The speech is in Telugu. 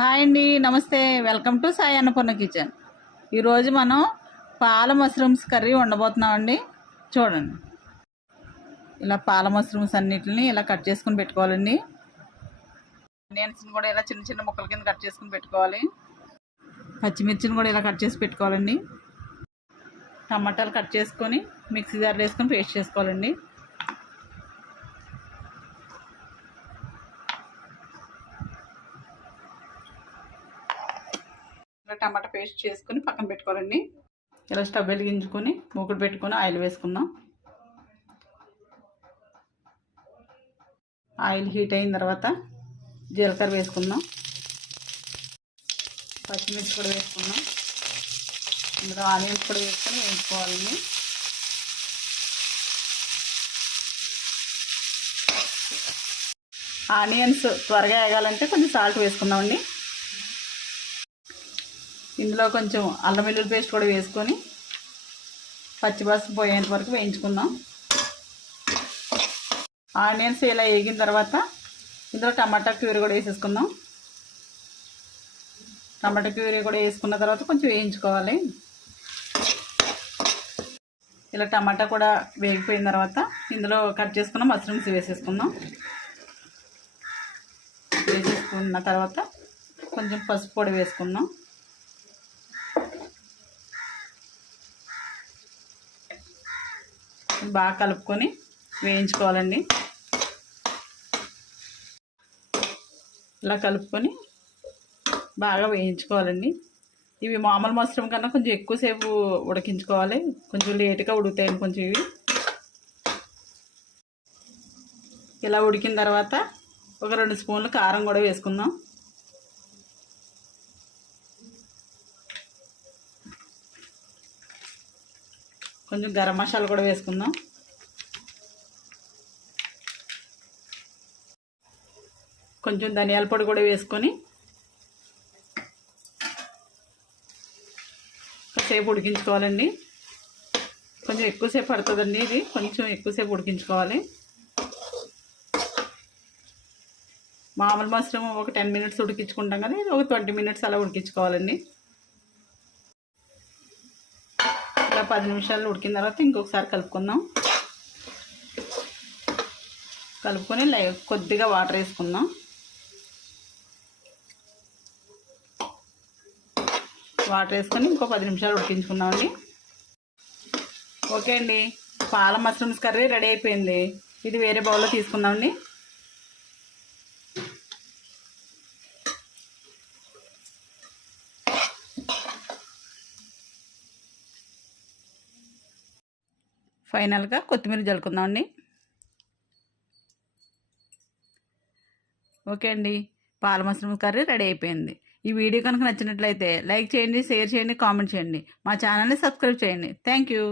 హాయ్ అండి నమస్తే. Welcome to Sai Annapurna kitchen. ఈరోజు మనం పాల మష్రూమ్స్ కర్రీ వండబోతున్నామండి. చూడండి. ఇలా పాల మష్రూమ్స్ అన్నిటిని ఇలా కట్ చేసుకుని పెట్టుకోవాలండి. ఆనియన్స్ని కూడా ఇలా చిన్న చిన్న ముక్కల కింద కట్ చేసుకుని పెట్టుకోవాలి. పచ్చిమిర్చిని కూడా ఇలా కట్ చేసి పెట్టుకోవాలండి. టమాటాలు కట్ చేసుకొని మిక్సీ జార్లో వేసుకొని పేస్ట్ చేసుకోవాలండి. ఇలా టమాటా పేస్ట్ చేసుకొని పక్కన పెట్టుకోవాలండి. ఇలా స్టవ్ వెలిగించుకొని మూకుడు పెట్టుకొని ఆయిల్ వేసుకుందాం. ఆయిల్ హీట్ అయిన తర్వాత జీలకర్ర వేసుకుందాం. పచ్చిమిర్చి కూడా వేసుకుందాం. ఇందులో ఆనియన్స్ కూడా వేసుకొని వేయించుకోవాలండి. ఆనియన్స్ త్వరగా వేగాలంటే కొంచెం సాల్ట్ వేసుకుందామండి. ఇందులో కొంచెం అల్లం వెల్లుల్లి పేస్ట్ కూడా వేసుకొని పచ్చిబస్ పోయేంత వరకు వేయించుకుందాం. ఆనియన్స్ ఇలా వేగిన తర్వాత ఇందులో టమాటా క్యూరీ కూడా వేసేసుకుందాం. టమాటా క్యూరీ కూడా వేసుకున్న తర్వాత కొంచెం వేయించుకోవాలి. ఇలా టమాటా కూడా వేగిపోయిన తర్వాత ఇందులో కట్ చేసుకున్న మష్రూమ్స్ వేసేసుకుందాం. వేసేసుకున్న తర్వాత కొంచెం పసుపు పొడి వేసుకుందాం. బాగా కలుపుకొని వేయించుకోవాలండి. ఇలా కలుపుకొని బాగా వేయించుకోవాలండి. ఇవి మామూలు మష్రూమ్ కన్నా కొంచెం ఎక్కువసేపు ఉడికించుకోవాలి. కొంచెం లేటుగా ఉడుకుతాయండి కొంచెం ఇవి. ఇలా ఉడికిన తర్వాత ఒక రెండు స్పూన్లు కారం కూడా వేసుకుందాం. కొంచెం గరం మసాలా కూడా వేసుకుందాం. కొంచెం ధనియాల పొడి కూడా వేసుకొని కాసేపు ఉడికించుకోవాలండి. కొంచెం ఎక్కువసేపు పడుతుందండి ఇది. కొంచెం ఎక్కువసేపు ఉడికించుకోవాలి. మామూలు మష్రూమ్ ఒక టెన్ మినిట్స్ ఉడికించుకుంటాం కానీ ఇది ఒక ట్వంటీ మినిట్స్ అలా ఉడికించుకోవాలండి. ఇలా పది నిమిషాలు ఉడికిన తర్వాత ఇంకొకసారి కలుపుకుందాం. కలుపుకొని లై కొద్దిగా వాటర్ వేసుకుందాం. వాటర్ వేసుకొని ఇంకో పది నిమిషాలు ఉడికించుకుందామండి. ఓకే అండి. పాల మష్రూమ్స్ కర్రీ రెడీ అయిపోయింది. ఇది వేరే బౌల్లో తీసుకుందామండి. ఫైనల్గా కొత్తిమీర జల్లుకుందామండి. ఓకే అండి పాల మష్రూమ్ కర్రీ రెడీ అయిపోయింది. ఈ వీడియో కనుక నచ్చినట్లయితే లైక్ చేయండి షేర్ చేయండి కామెంట్ చేయండి. మా ఛానల్ని సబ్స్క్రైబ్ చేయండి. Thank you.